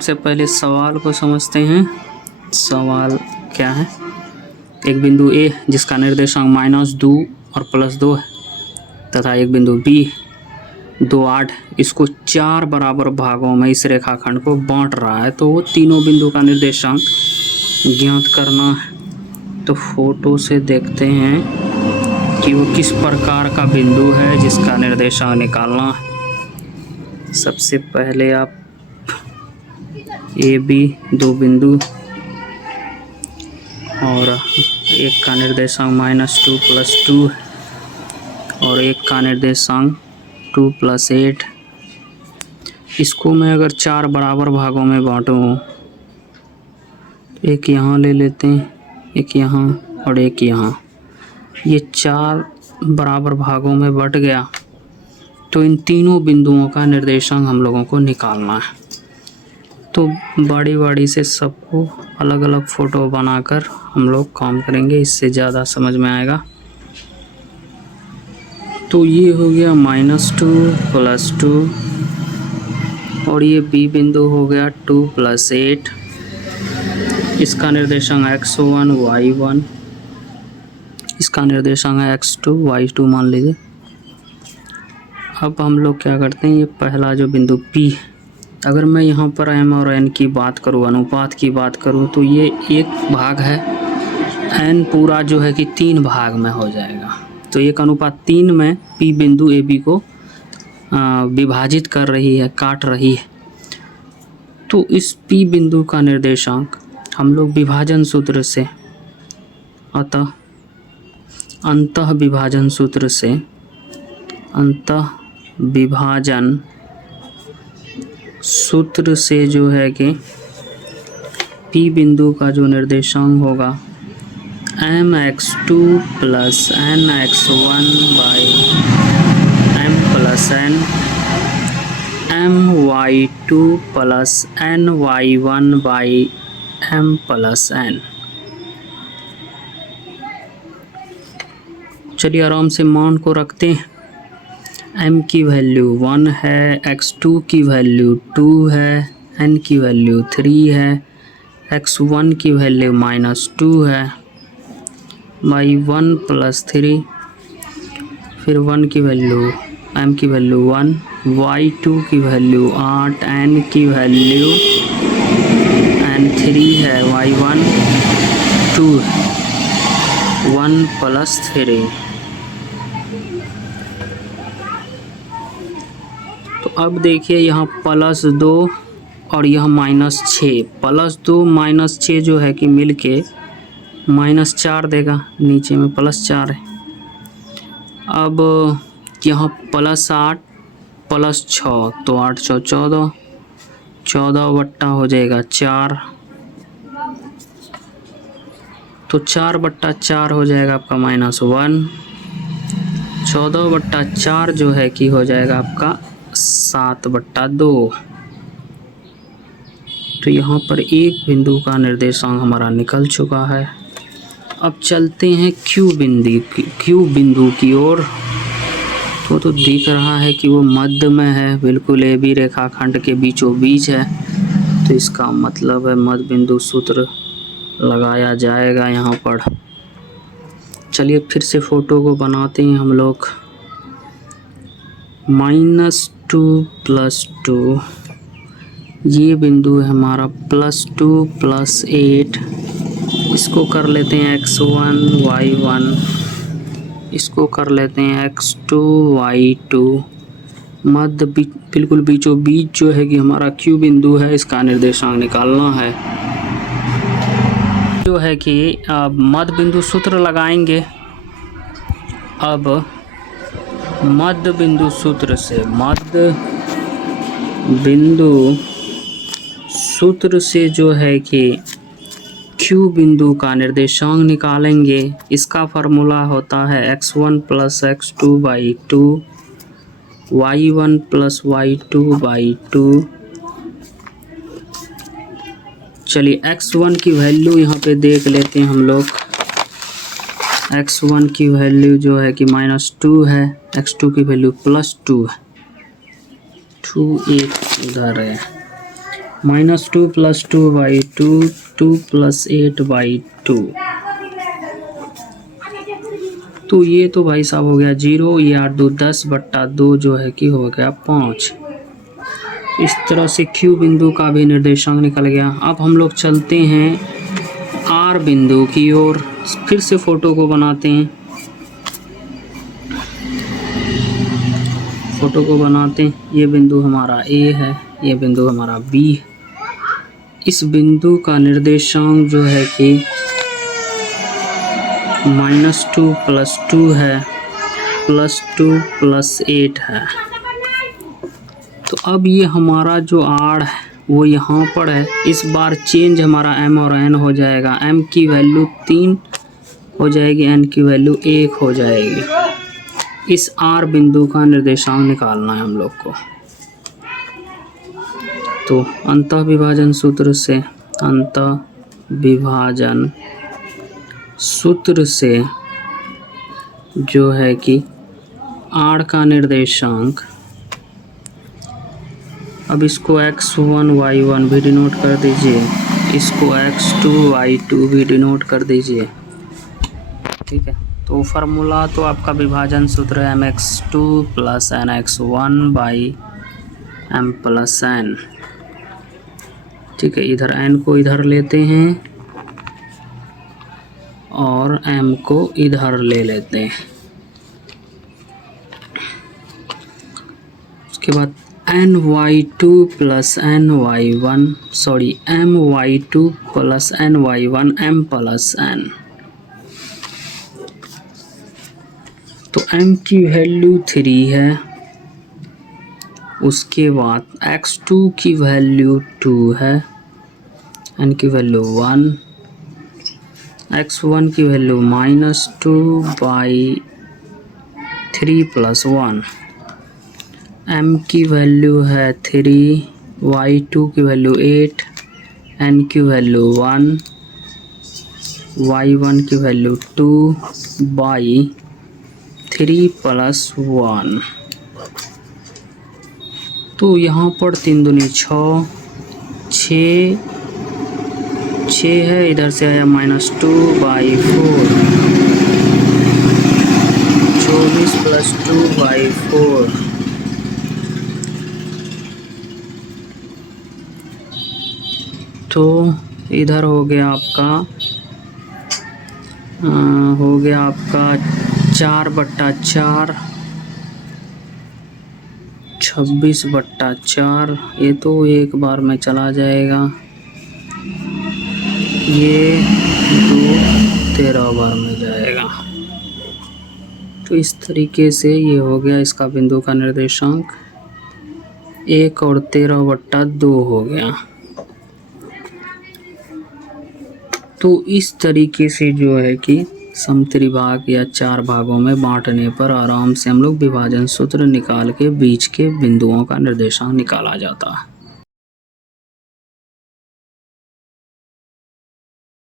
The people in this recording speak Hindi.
सबसे पहले सवाल को समझते हैं। सवाल क्या है? एक बिंदु ए जिसका निर्देशांक -2 और +2 है तथा एक बिंदु बी 2, 8 इसको 4 बराबर भागों में इस रेखाखंड को बांट रहा है, तो वो तीनों बिंदु का निर्देशांक ज्ञात करना है। तो फोटो से देखते हैं कि वो किस प्रकार का बिंदु है जिसका निर्देशांक निकालना है। सबसे पहले आप ए बी 2 बिंदु और एक का निर्देशांक -2 + 2 और एक का निर्देशांक 2 + 8, इसको मैं अगर 4 बराबर भागों में बांटूं, एक यहाँ ले लेते हैं, एक यहाँ और एक यहाँ, ये 4 बराबर भागों में बट गया। तो इन तीनों बिंदुओं का निर्देशांक हम लोगों को निकालना है। तो बड़ी बड़ी से सबको अलग अलग फ़ोटो बनाकर हम लोग काम करेंगे, इससे ज़्यादा समझ में आएगा। तो ये हो गया -2 + 2 और ये बी बिंदु हो गया 2 + 8, इसका निर्देशांक x1 y1, इसका निर्देशांक है x2 y2 मान लीजिए। अब हम लोग क्या करते हैं, ये पहला जो बिंदु P, अगर मैं यहाँ पर m और n की बात करूँ, अनुपात की बात करूँ, तो ये एक भाग है, n पूरा जो है कि 3 भाग में हो जाएगा। तो 1:3 में P बिंदु AB को विभाजित कर रही है, काट रही है। तो इस P बिंदु का निर्देशांक हम लोग विभाजन सूत्र से अंतः विभाजन सूत्र से जो है कि P बिंदु का जो निर्देशांक होगा mx2 + nx1 / m + n, my2 + ny1 / m + n। चलिए आराम से मान को रखते हैं। m की वैल्यू 1 है, x2 की वैल्यू 2 है, n की वैल्यू 3 है, x1 की वैल्यू -2 है, y1 + 3, फिर 1 की वैल्यू m की वैल्यू 1, y2 की वैल्यू 8, n की वैल्यू n3 है, y1 2 1 + 3। तो अब देखिए यहाँ +2 और यह -6, +2 -6 जो है कि मिलके -4 देगा, नीचे में +4 है। अब यहाँ +8 + 6, तो 8 × 14, 14 बट्टा हो जाएगा 4, तो 4/4 हो जाएगा आपका -1, 14/4 जो है कि हो जाएगा आपका 7/2। तो यहाँ पर एक बिंदु का निर्देशांक हमारा निकल चुका है। अब चलते हैं Q बिंदु की ओर। तो दिख रहा है कि वो मध्य में है, बिल्कुल AB रेखाखंड के बीचों बीच है। तो इसका मतलब है मध्य बिंदु सूत्र लगाया जाएगा यहाँ पर। चलिए फिर से फ़ोटो को बनाते हैं हम लोग। -2 + 2, ये बिंदु है हमारा +2 + 8, इसको कर लेते हैं x1 y1, इसको कर लेते हैं x2 y2। मध्य बिल्कुल बीचों बीच जो है कि हमारा Q बिंदु है, इसका निर्देशांक निकालना है। जो है कि अब मध्य बिंदु सूत्र लगाएंगे। अब मध्य बिंदु सूत्र से जो है कि Q बिंदु का निर्देशांक निकालेंगे। इसका फार्मूला होता है x1 + x2/2, y1 + y2/2। चलिए x1 की वैल्यू यहाँ पे देख लेते हैं हम लोग। x1 की वैल्यू जो है कि -2 है, x2 की वैल्यू +2 है, 2 एक उधर है। -2 + 2/2 2 + 8/2। तो ये तो भाई साहब हो गया 0, ये 8 2 10/2 जो है कि हो गया 5। इस तरह से Q बिंदु का भी निर्देशांक निकल गया। अब हम लोग चलते हैं R बिंदु की ओर। फिर से फोटो को बनाते हैं। फोटो को बनाते हैं। ये बिंदु हमारा A है, ये बिंदु हमारा B है। इस बिंदु का निर्देशांक जो है कि -2 + 2 है, +2 + 8 है। तो अब ये हमारा जो R है वो यहाँ पर है। इस बार चेंज हमारा M और N हो जाएगा। M की वैल्यू 3 हो जाएगी, N की वैल्यू 1 हो जाएगी। इस R बिंदु का निर्देशांक निकालना है हम लोग को। तो अंतःविभाजन सूत्र से जो है कि R का निर्देशांक, अब इसको x1 y1 भी डिनोट कर दीजिए, इसको x2 y2 भी डिनोट कर दीजिए। ठीक है, तो फार्मूला तो आपका विभाजन सूत्र है mx2 + nx1/m + n। ठीक है, इधर n को इधर लेते हैं और m को इधर ले लेते हैं। उसके बाद my2 + ny1 my2 + ny1 m + n। तो m की वैल्यू 3 है। उसके बाद x2 की वैल्यू 2 है, n की वैल्यू 1, x1 की वैल्यू -2/3 + 1, m की वैल्यू है 3, y2 की वैल्यू 8, n की वैल्यू 1, y1 की वैल्यू 2/3 + 1। तो यहाँ पर 3 दूनी 6 है, इधर से आया -2/4, 24 + 2/4। तो इधर हो गया आपका 4/4, 26/4। ये तो एक बार में चला जाएगा, ये 2 13 बार में जाएगा। तो इस तरीके से ये हो गया इसका बिंदु का निर्देशांक, 1 और 13/2 हो गया। तो इस तरीके से जो है कि समत्रिभाग या 4 भागों में बांटने पर आराम से हम लोग विभाजन सूत्र निकाल के बीच के बिंदुओं का निर्देशांक निकाला जाता है।